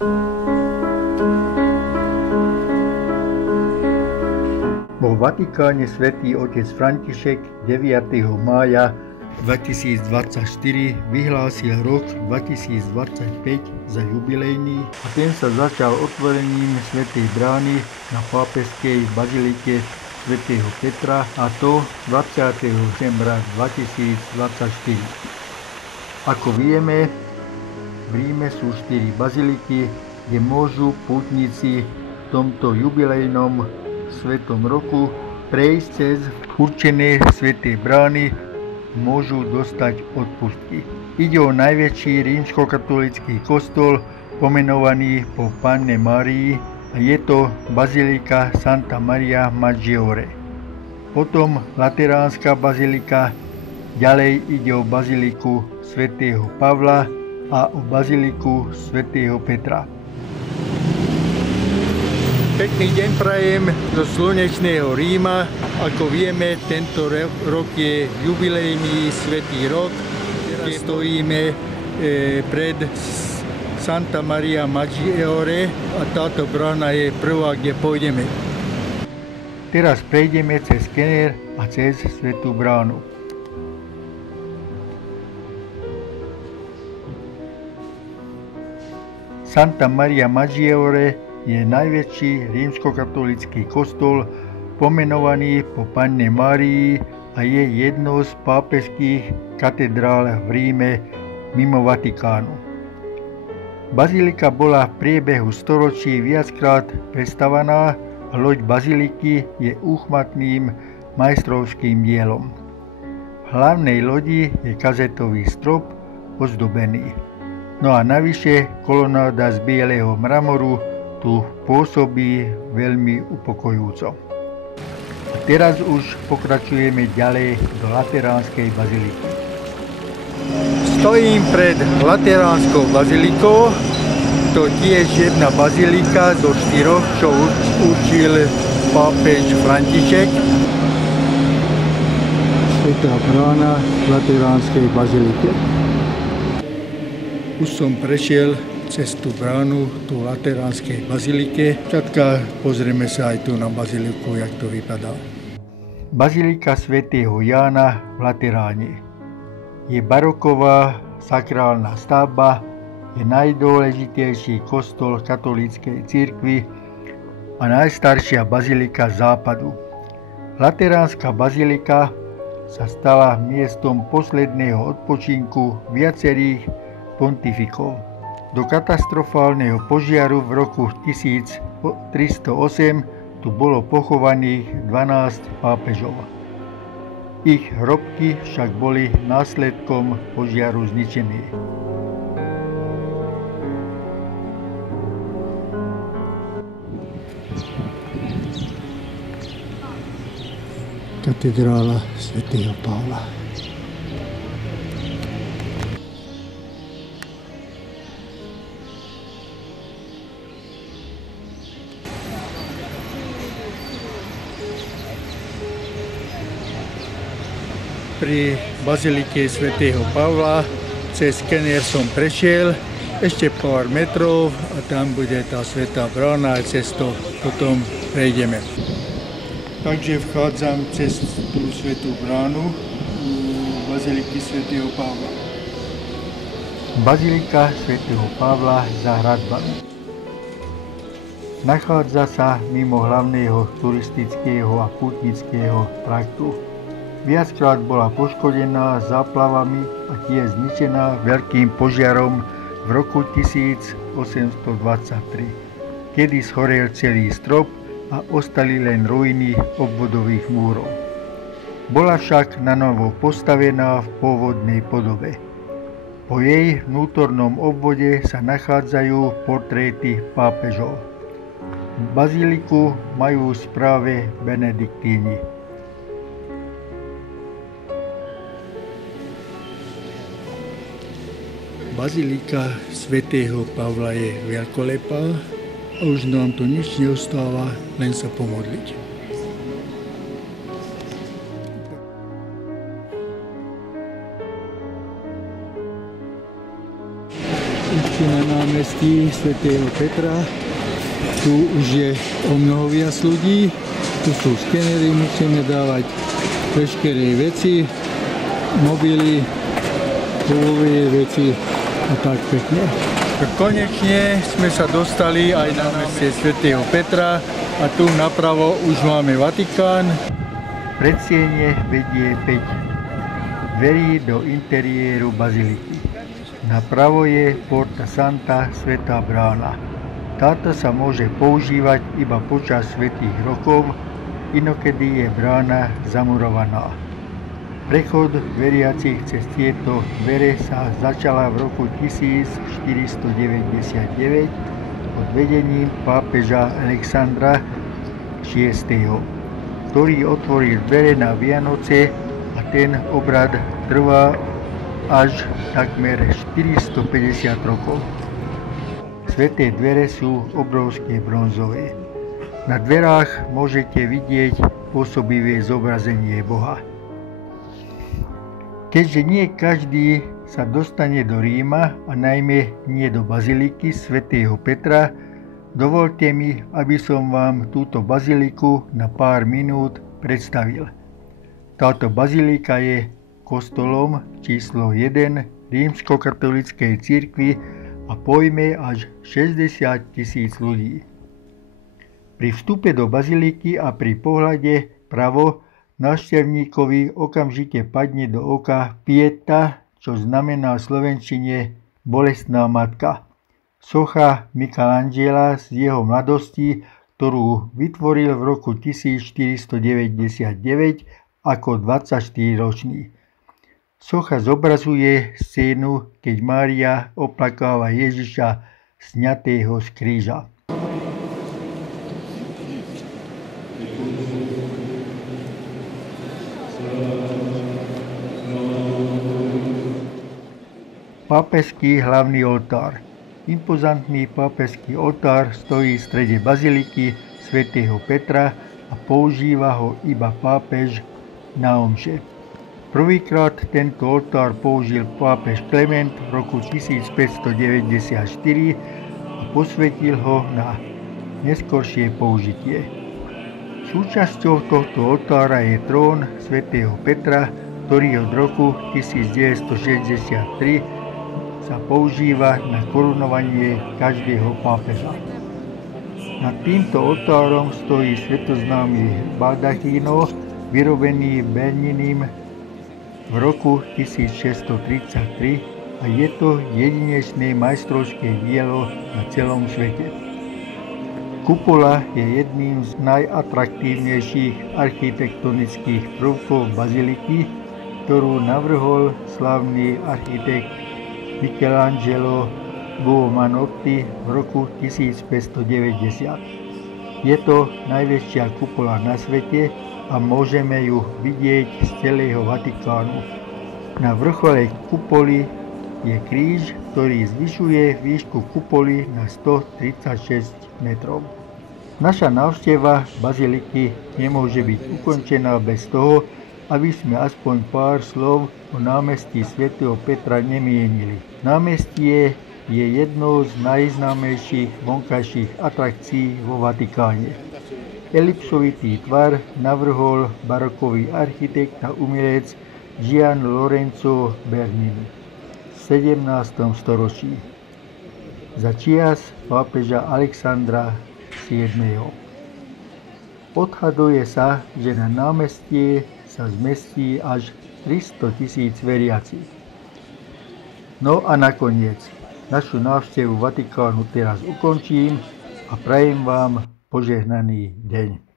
Vo Vatikáne svätý otec František 9. mája 2024 vyhlásil rok 2025 za jubilejný a ten sa začal otvorením svätej brány na pápežskej bazilike svätého Petra, a to 20. decembra 2024. Ako vieme, v Ríme sú 4 baziliky, kde môžu pútnici v tomto jubilejnom svetom roku prejsť cez určené sväté brány, môžu dostať odpustky. Ide o najväčší rímskokatolícky kostol pomenovaný po Panne Márii a je to bazilika Santa Maria Maggiore. Potom Lateránska bazilika, ďalej ide o baziliku svätého Pavla a o baziliku svätého Petra. Pekný deň prajem zo slnečného Ríma. Ako vieme, tento rok je jubilejný svätý rok. Teraz stojíme pred Santa Maria Maggiore a táto brána je prvá, kde pôjdeme. Teraz prejdeme cez skener a cez svätú bránu. Santa Maria Maggiore je najväčší rímskokatolícky kostol pomenovaný po Panne Márii a je jednou z pápežských katedrál v Ríme mimo Vatikánu. Bazilika bola v priebehu storočí viackrát prestavaná a loď baziliky je úchmatným majstrovským dielom. V hlavnej lodi je kazetový strop ozdobený. No a navyše kolonáda z bieleho mramoru tu pôsobí veľmi upokojujúco. A teraz už pokračujeme ďalej do Lateránskej baziliky. Stojím pred Lateránskou bazilikou. To tiež jedna bazilika zo 4, čo určil pápež František. Svätá brána Lateránskej bazilike. Už som prešiel cez tú bránu, tú Lateránskej bazilike. Tatka, pozrieme sa aj tu na baziliku, jak to vypadá. Bazilika svätého Jána v Lateráne je baroková sakrálna stavba, je najdôležitejší kostol katolíckej cirkvi a najstaršia bazilika západu. Lateránska bazilika sa stala miestom posledného odpočinku viacerých pontifikov. Do katastrofálneho požiaru v roku 1308 tu bolo pochovaných 12 pápežov. Ich hrobky však boli následkom požiaru zničené. Katedrála svätého Pavla. Pri bazilike svätého Pavla cez skener som prešiel ešte pár metrov a tam bude tá svätá brána a cez to potom prejdeme. Takže vchádzam cez tú svätú bránu baziliky svätého Pavla. Bazilika svätého Pavla za hradbami. Nachádza sa mimo hlavného turistického a pútnického traktu. Viackrát bola poškodená záplavami a tiež zničená veľkým požiarom v roku 1823, kedy zhorel celý strop a ostali len ruiny obvodových múrov. Bola však nanovo postavená v pôvodnej podobe. Po jej vnútornom obvode sa nachádzajú portréty pápežov. Baziliku majú v správe benediktíni. Bazilika svätého Pavla je veľkolepá a už nám tu nič neostáva, len sa pomodliť. Ešte na námestí námestí svätého Petra. Tu už je o mnoho viac ľudí. Tu sú skenery, musíme dávať veškeré veci, mobily, kovové veci a tak pekne. Konečne sme sa dostali aj na námestie svätého Petra a tu napravo už máme Vatikán. Predsiene vedie 5 dverí do interiéru baziliky. Napravo je Porta Santa, svätá brána. Táto sa môže používať iba počas svätých rokov, inokedy je brána zamurovaná. Prechod veriacich cez tieto dvere sa začala v roku 1499 pod vedením pápeža Alexandra VI, ktorý otvoril dvere na Vianoce a ten obrad trvá až takmer 450 rokov. Sväté dvere sú obrovské bronzové. Na dverách môžete vidieť pôsobivé zobrazenie Boha. Keďže nie každý sa dostane do Ríma a najmä nie do baziliky svätého Petra, dovolte mi, aby som vám túto baziliku na pár minút predstavil. Táto bazilika je kostolom číslo 1 rímskokatolíckej cirkvi a pojme až 60 000 ľudí. Pri vstupe do baziliky a pri pohľade pravo návštevníkovi okamžite padne do oka Pieta, čo znamená v slovenčine bolestná matka. Socha Michelangela z jeho mladosti, ktorú vytvoril v roku 1499 ako 24-ročný. Socha zobrazuje scénu, keď Mária oplakáva Ježiša sňatého z kríža. Pápežský hlavný oltár. Impozantný pápežský oltár stojí v strede baziliky svätého Petra a používa ho iba pápež na omše. Prvýkrát tento oltár použil pápež Klement v roku 1594 a posvetil ho na neskoršie použitie. Súčasťou tohto oltára je trón svätého Petra, ktorý od roku 1963 sa používa na korunovanie každého pápeža. Nad týmto oltárom stojí svetoznámy baldachíno, vyrobený Berninim v roku 1633 a je to jedinečné majstrovské dielo na celom svete. Kupola je jedným z najatraktívnejších architektonických prvkov baziliky, ktorú navrhol slávny architekt Michelangelo Buonarroti v roku 1590. Je to najväčšia kupola na svete a môžeme ju vidieť z celého Vatikánu. Na vrchole kupoly je kríž, ktorý zvyšuje výšku kupoly na 136 metrov. Naša návšteva baziliky nemôže byť ukončená bez toho, aby sme aspoň pár slov o námestí svätého Petra nemienili. Námestie je jednou z najznámejších vonkajších atrakcií vo Vatikáne. Elipsovitý tvar navrhol barokový architekt a umelec Gian Lorenzo Bernini v 17. storočí za čias pápeža Alexandra VII. Odhaduje sa, že na námestie sa zmestí až 300 000 veriacich. No a nakoniec, našu návštevu Vatikánu teraz ukončím a prajem vám požehnaný deň.